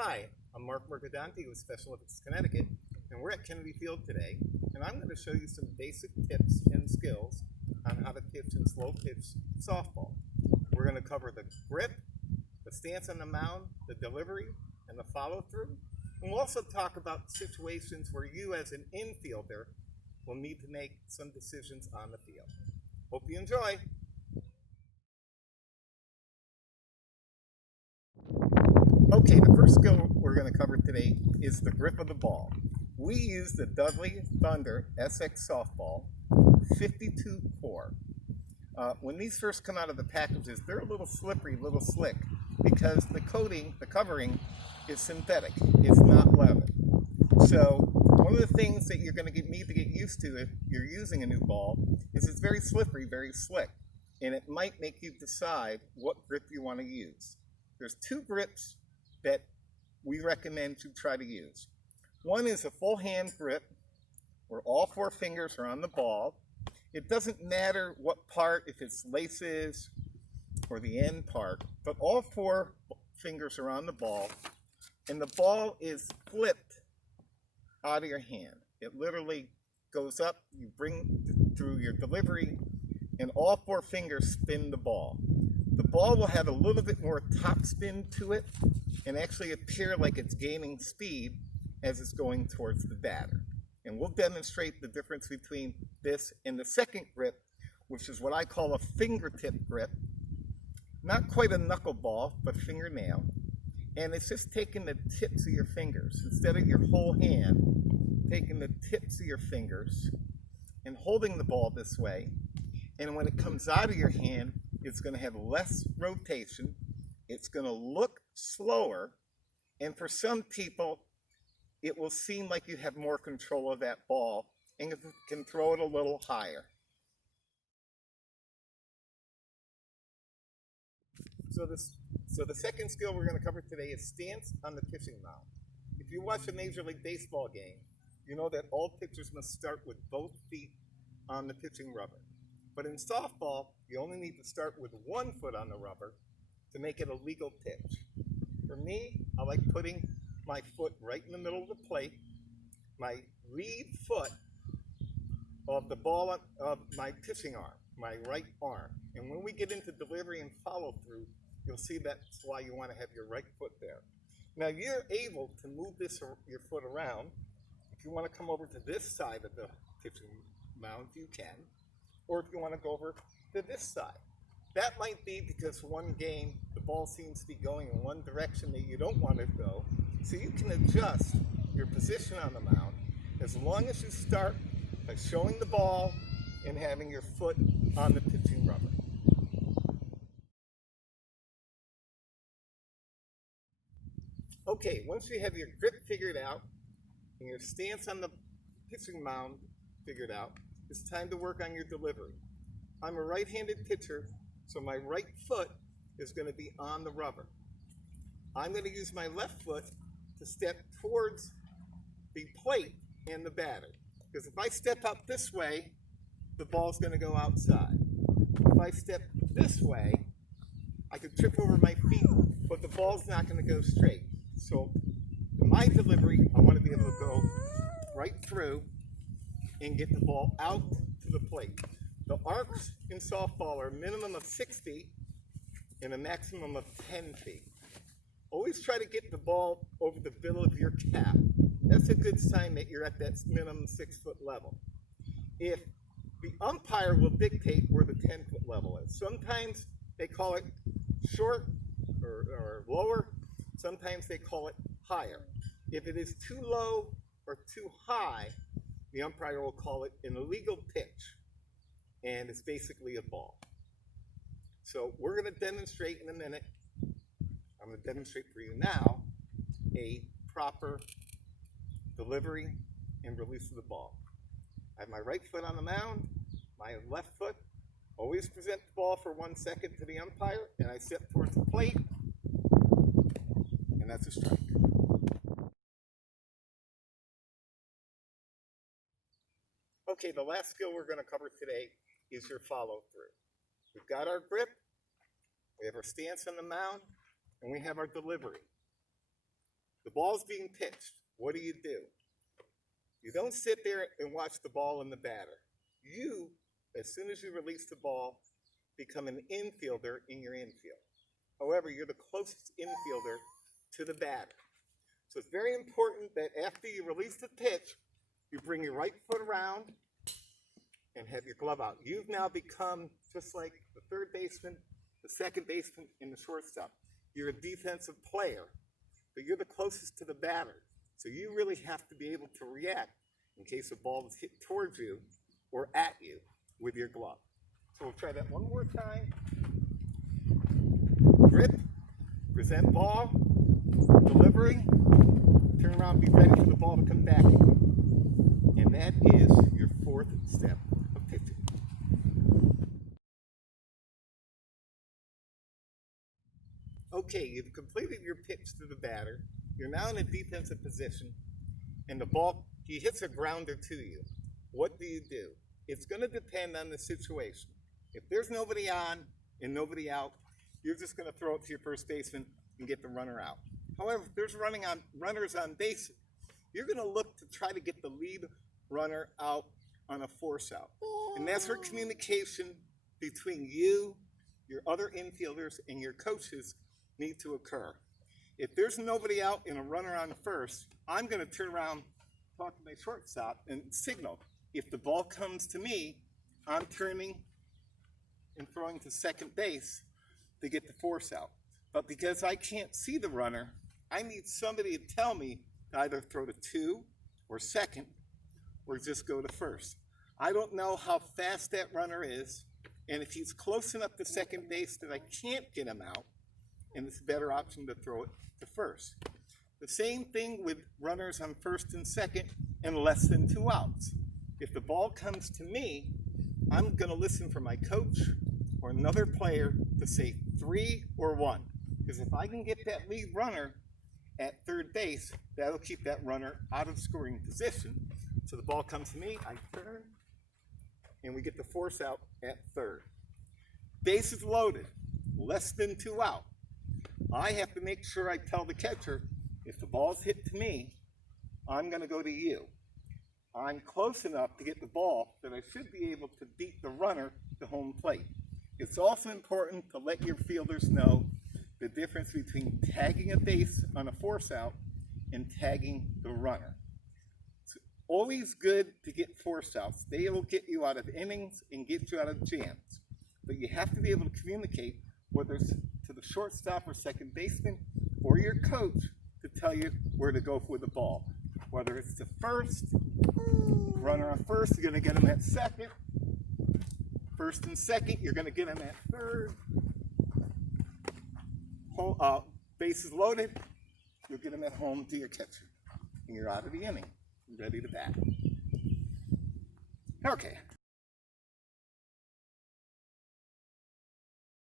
Hi, I'm Marc with Special Olympics Connecticut, and we're at Kennedy Field today, and I'm going to show you some basic tips and skills on how to pitch and slow pitch softball. We're going to cover the grip, the stance on the mound, the delivery, and the follow-through. And we'll also talk about situations where you as an infielder will need to make some decisions on the field. Hope you enjoy. Okay, the first skill we're going to cover today is the grip of the ball. We use the Dudley Thunder SX Softball 52 core. When these first come out of the packages, they're a little slippery, a little slick, because the coating, the covering, is synthetic. It's not leather. So one of the things that you're going to need to get used to if you're using a new ball is it's very slippery, very slick, and it might make you decide what grip you want to use. There's two grips that we recommend you try to use. One is a full hand grip where all four fingers are on the ball. It doesn't matter what part, if it's laces or the end part, but all four fingers are on the ball and the ball is flipped out of your hand. It literally goes up, you bring through your delivery, and all four fingers spin the ball. The ball will have a little bit more top spin to it and actually appear like it's gaining speed as it's going towards the batter. And we'll demonstrate the difference between this and the second grip, which is what I call a fingertip grip. Not quite a knuckleball, but fingernail. And it's just taking the tips of your fingers. Instead of your whole hand, taking the tips of your fingers and holding the ball this way. And when it comes out of your hand, it's going to have less rotation, it's going to look slower, and for some people, it will seem like you have more control of that ball and you can throw it a little higher. So the second skill we're going to cover today is stance on the pitching mound. If you watch a Major League Baseball game, you know that all pitchers must start with both feet on the pitching rubber. But in softball, you only need to start with one foot on the rubber to make it a legal pitch. For me, I like putting my foot right in the middle of the plate, my lead foot of the ball of my pitching arm, my right arm. And when we get into delivery and follow through, you'll see that's why you want to have your right foot there. Now you're able to move your foot around. If you want to come over to this side of the pitching mound, you can. Or if you want to go over to this side. That might be because one game the ball seems to be going in one direction that you don't want it to go. So you can adjust your position on the mound as long as you start by showing the ball and having your foot on the pitching rubber. Okay, once you have your grip figured out and your stance on the pitching mound figured out, it's time to work on your delivery. I'm a right-handed pitcher, so my right foot is going to be on the rubber. I'm going to use my left foot to step towards the plate and the batter. Because if I step up this way, the ball's going to go outside. If I step this way, I could trip over my feet, but the ball's not going to go straight. So in my delivery, I want to be able to go right through and get the ball out to the plate. The arcs in softball are a minimum of 6 feet and a maximum of 10 feet. Always try to get the ball over the bill of your cap. That's a good sign that you're at that minimum 6-foot level. If the umpire will dictate where the 10-foot level is. Sometimes they call it short or lower. Sometimes they call it higher. If it is too low or too high, the umpire will call it an illegal pitch, and it's basically a ball. So we're going to demonstrate in a minute. I'm going to demonstrate for you now a proper delivery and release of the ball. I have my right foot on the mound, my left foot. Always present the ball for 1 second to the umpire, and I step towards the plate, and that's a strike. Okay, the last skill we're going to cover today is your follow-through. We've got our grip, we have our stance on the mound, and we have our delivery. The ball's being pitched. What do? You don't sit there and watch the ball in the batter. You, as soon as you release the ball, become an infielder in your infield. However, you're the closest infielder to the batter. So it's very important that after you release the pitch, you bring your right foot around and have your glove out. You've now become just like the third baseman, the second baseman, and the shortstop. You're a defensive player, but you're the closest to the batter. So you really have to be able to react in case the ball is hit towards you or at you with your glove. So we'll try that one more time. Grip, present ball, delivery, turn around, be ready for the ball to come back. And that is your fourth step of pitching. Okay, you've completed your pitch to the batter. You're now in a defensive position, and the ball, he hits a grounder to you. What do? It's going to depend on the situation. If there's nobody on and nobody out, you're just going to throw it to your first baseman and get the runner out. However, if there's runners on base, you're going to look to try to get the lead runner out on a force out. And that's where communication between you, your other infielders, and your coaches need to occur. If there's nobody out and a runner on first, I'm going to turn around, talk to my shortstop, and signal. If the ball comes to me, I'm turning and throwing to second base to get the force out. But because I can't see the runner, I need somebody to tell me to either throw to two or second or just go to first. I don't know how fast that runner is, and if he's close enough to second base that I can't get him out, and it's a better option to throw it to first. The same thing with runners on first and second and less than 2 outs. If the ball comes to me, I'm going to listen for my coach or another player to say 3 or 1. Because if I can get that lead runner at third base, that'll keep that runner out of scoring position. So the ball comes to me, I turn, and we get the force out at third. Bases loaded, less than 2 out. I have to make sure I tell the catcher, if the ball's hit to me, I'm going to go to you. I'm close enough to get the ball that I should be able to beat the runner to home plate. It's also important to let your fielders know the difference between tagging a base on a force out and tagging the runner. It's always good to get force outs. They will get you out of innings and get you out of jams. But you have to be able to communicate, whether it's to the shortstop or second baseman or your coach, to tell you where to go with the ball. Whether it's to first, runner on first, you're going to get him at second. First and second, you're going to get him at third. Bases loaded, you'll get him at home to your catcher. And you're out of the inning, ready to bat. Okay.